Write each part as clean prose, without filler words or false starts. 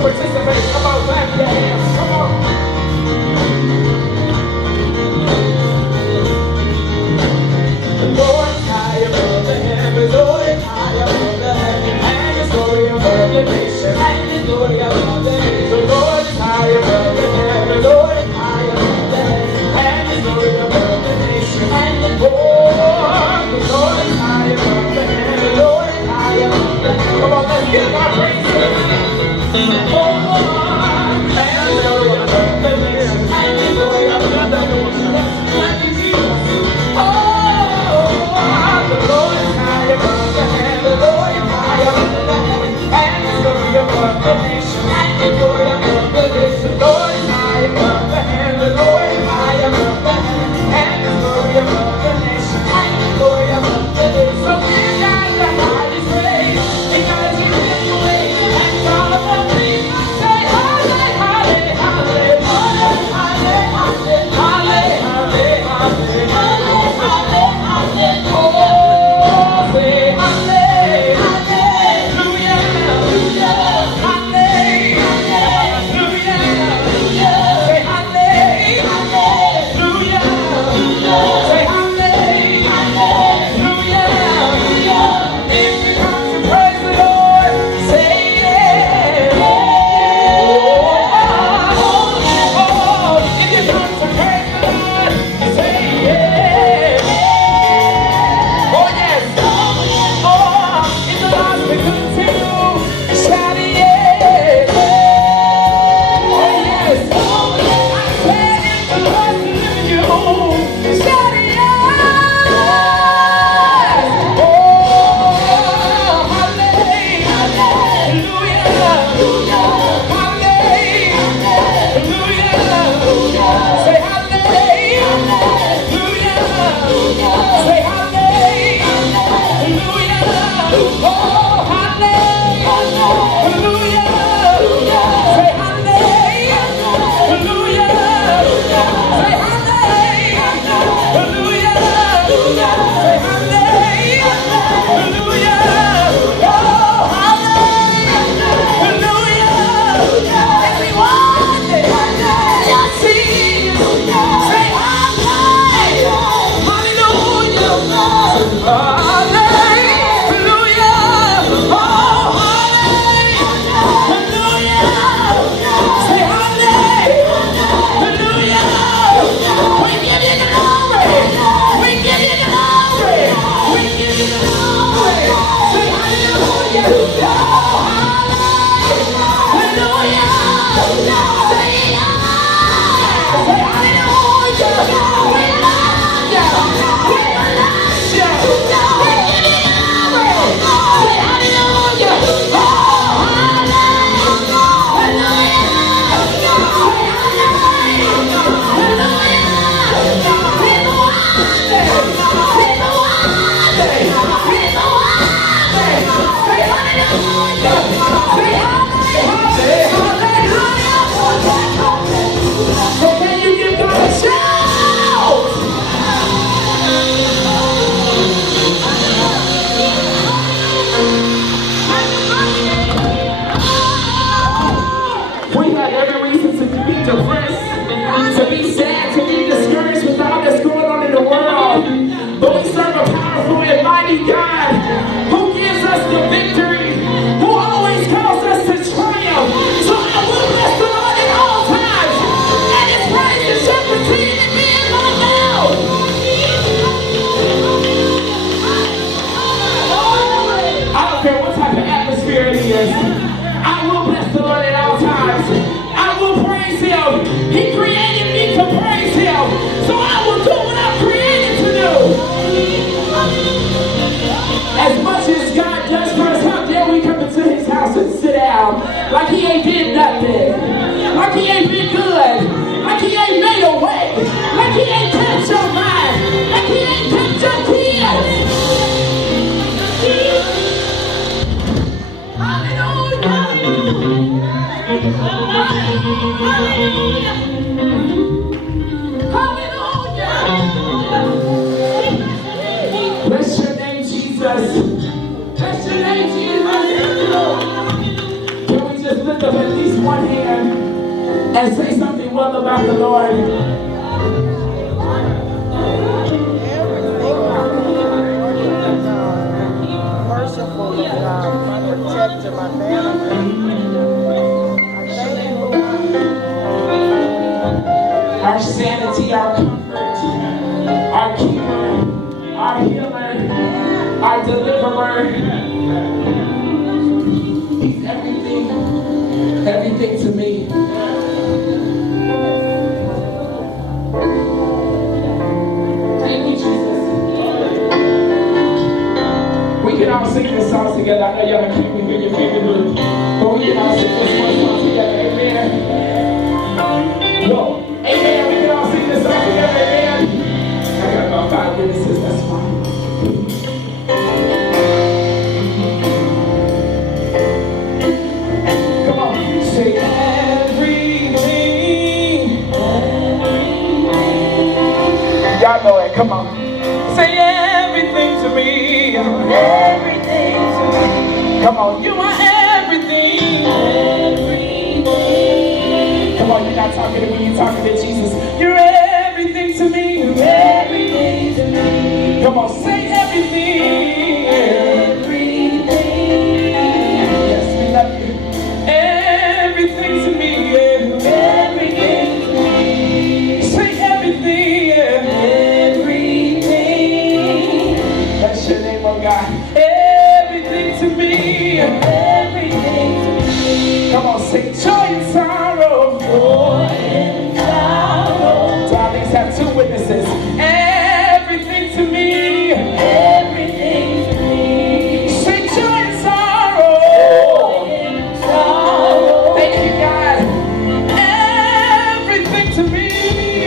gonna participate. Come on, clap your hands. Come on. The Lord is high above the heavens, Lord is high above the heavens, and His glory above the nation, and His glory above the nation. The Lord is high above the heavens, Lord is high above the heavens, and His glory above the nation, and His glory. The Lord is high above the heavens, Lord is high above the heavens. Come on, let's give God praise. Like he ain't did nothing. Like he ain't been good. Like he ain't made a way. Like he ain't touched your mind. Like he ain't touched your kids. Hallelujah. Hallelujah. Hallelujah. Bless your name, Jesus. Bless your name, Jesus. Can we just lift up at least one hand and say something well about the Lord? Merciful God, my protector, my family. Our sanity, our comfort, our keeper, our healer, our deliverer. He's everything, everything to me. Thank you, Jesus. We can all sing this song together. I know y'all can't hear your favorite little, but we can all sing this one song together. Amen. Whoa. Amen. We can all sing this song together. Amen. I got about 5 witnesses. That's fine. Come on. Say everything. Y'all know it. Come on. Say everything to me. Everything to me. Come on. You are everything. Everything. Come on. You're not talking to me. You're talking to Jesus. You're everything to me. You're everything to me. Come on. Say everything. Everything. Yes, we love you. Everything to me. Everything to me. Say everything. Everything. That's your name, oh God. Everything to me. Everything to me. Come on, say joy and sorrow. Joy and sorrow. So I at least have 2 witnesses. Everything to me. Everything to me. Say joy and sorrow. Joy and sorrow. Thank you, God. Everything to me.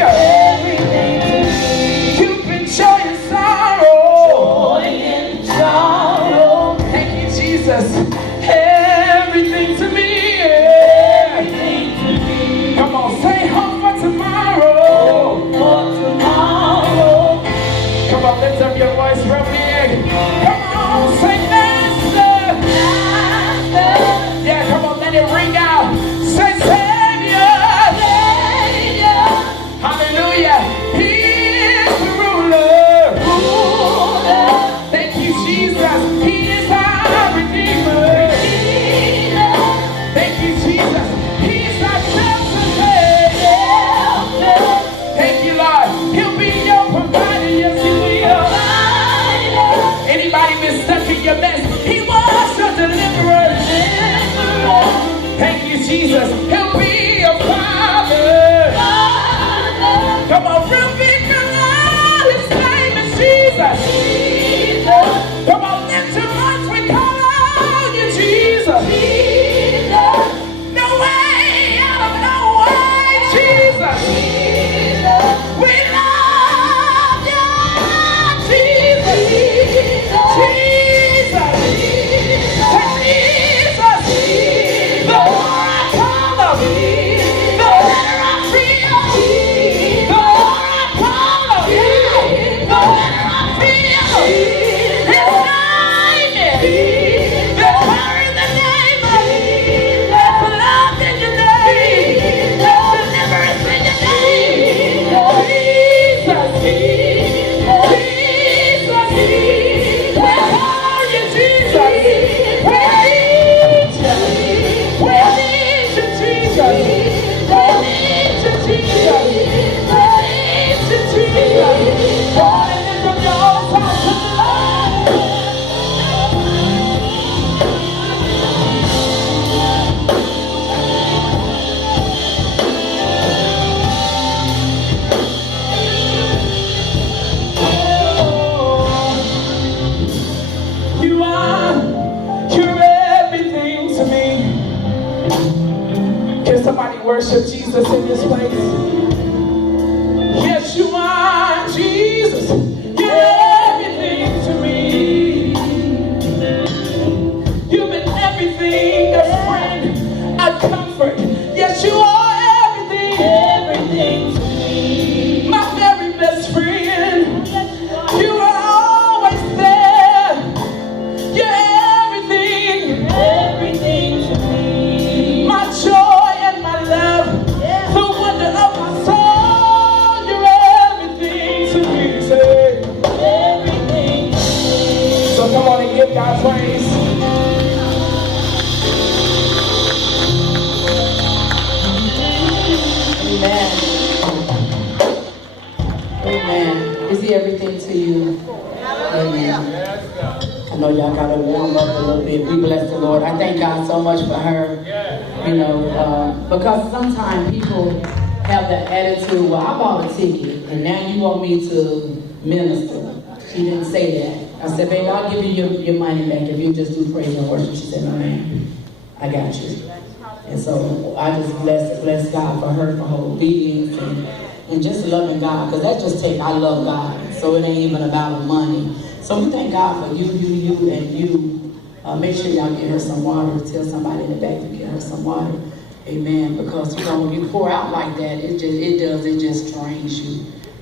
Everything to me. You've been joy and sorrow. Joy and sorrow. Thank you, Jesus. Everything to me. Everything to me. Come on, say hope for tomorrow. Hope for tomorrow. Come on, lift up your voice real big. Come on, say master. Master. Yeah, come on, let it ring out. Say Savior. Savior. Hallelujah. He is the ruler. Ruler. Thank you, Jesus. He is our Redeemer. Redeemer. Thank you, Jesus. He is our shelter. Thank you, Lord. He'll be your provider. Yes, he will. Anybody been stuck in your mess? He was your deliverer. Thank you, Jesus. He'll be your father. Come on, real big God. His name is Jesus. Come on, lift your voice. We call on you, Jesus. No way out of no way, Jesus. We love you, Jesus. Jesus. Jesus. The more I call him, the better I feel. The more I call him, the better I feel. His name is the power in the name of there's love in your name. There's deliverance in your name. Jesus. Jesus. We call you Jesus. We need you. We need you, Jesus. We need you, Jesus. We need you, Jesus. Lord, and lift up your own heart to the Lord. You're everything to me. Can somebody worship Jesus in this place? Yes, you are, Jesus. You're everything to me. You've been everything, a friend, a comfort. Yes, you are everything. Everything to me. My very best friend. You are always there. You're everything. Everything to me. be everything to you. Amen. I know y'all got to warm up a little bit. We bless the Lord. I thank God so much for her. You know, because sometimes people have the attitude, well, I bought a ticket, and now you want me to minister. She didn't say that. I said, baby, I'll give you your money back if you just do praise and worship. She said, no, ma'am, I got you. And so I just bless God for her obedience and just loving God, because that just takes, I love God. So it ain't even about the money. So we thank God for you. Make sure y'all get her some water. Tell somebody in the back to get her some water. Amen. Because you know when you pour out like that, it just drains you.